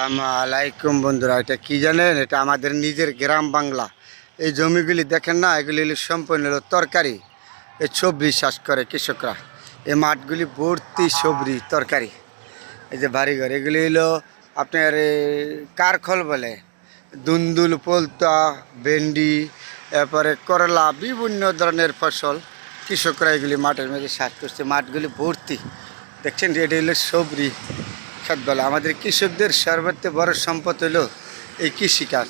আলাইকুম বন্ধুরা, এটা কি জানেন? এটা আমাদের নিজের গ্রাম বাংলা। এই জমিগুলি দেখেন না, এগুলি হলো সম্পূর্ণ হলো তরকারি। এই সবজি চাষ করে কৃষকরা। এই মাঠগুলি ভর্তি সবজি তরকারি। এই যে বাড়িঘর, এগুলি হলো আপনার কারখল বলে, দুন্দুল, পোলতা, ভেন্ডি, এরপরে করলা, বিভিন্ন ধরনের ফসল কৃষকরা এগুলি মাঠের মধ্যে চাষ করছে। মাঠগুলি ভর্তি দেখছেন, এটা হলো সবজি খাত বলে। আমাদের কৃষকদের সর্বত্র বড় সম্পদ হলো এই কৃষিকাজ।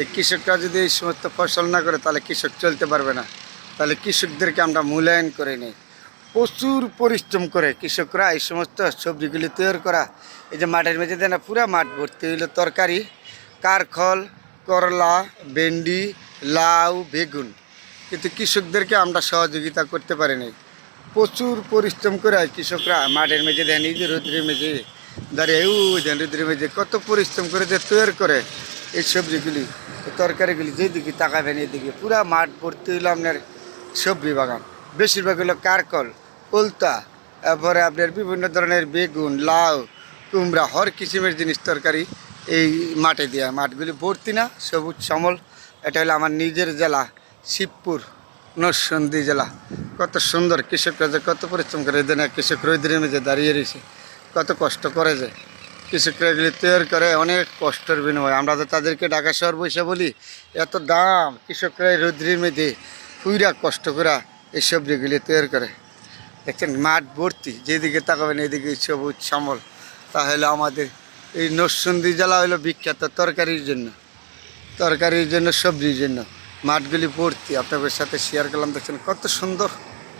এই কৃষকরা যদি এই সমস্ত ফসল না করে তাহলে কৃষক চলতে পারবে না। তাহলে কৃষকদেরকে আমরা মূল্যায়ন করে নিই। প্রচুর পরিশ্রম করে কৃষকরা এই সমস্ত সবজিগুলি তৈরি করা। এই যে মাঠের মেঝে দেয় না, পুরা মাঠ ভর্তি হইলো তরকারি, কারখল, করলা, ভেন্ডি, লাউ, বেগুন। কিন্তু কৃষকদেরকে আমরা সহযোগিতা করতে পারি নাই। প্রচুর পরিশ্রম করে কৃষকরা মাঠের মেঝে দেন, এই যে রোদ্রের মেঝে দাঁড়িয়ে দেন, রোদ্রের মেঝে কত পরিশ্রম করে যে তৈরি করে এই সবজিগুলি, এই তরকারিগুলি। যেদিকে তাকাবেন এদিকে পুরা মাঠ ভর্তি হইলো আপনার সবজি বাগান। বেশিরভাগ হলো কারকল, পোলতা, তারপরে আপনার বিভিন্ন ধরনের বেগুন, লাউ, কুমড়া, হর কিসিমের জিনিস তরকারি এই মাঠে দেওয়া। মাঠগুলি ভর্তি না, সবুজ শ্যামল। এটা হলো আমার নিজের জেলা শিবপুর, নরসিংদী জেলা। কত সুন্দর, কৃষকরা যে কত পরিশ্রম করে। এদের কৃষক রোদ্রের মেঝে দাঁড়িয়ে রয়েছে, কত কষ্ট করে যে কৃষকরা এগুলি তৈরি করে অনেক কষ্টের বিনিময়ে। আমরা তো তাদেরকে ঢাকা শহর বসে বলি এত দাম, কৃষকরা এই রোদ্রের মেঝে পুরা কষ্ট করে এই সবজিগুলি তৈরি করে। দেখছেন মাঠ ভর্তি, যেদিকে তাকাবেন এদিকে সবুজ শ্যামল। তাহলে আমাদের এই নরসিংদী জেলা হলো বিখ্যাত তরকারির জন্য, সবজির জন্য। মাঠগুলি ভর্তি, আপনাদের সাথে শেয়ার করলাম। দেখছেন কত সুন্দর।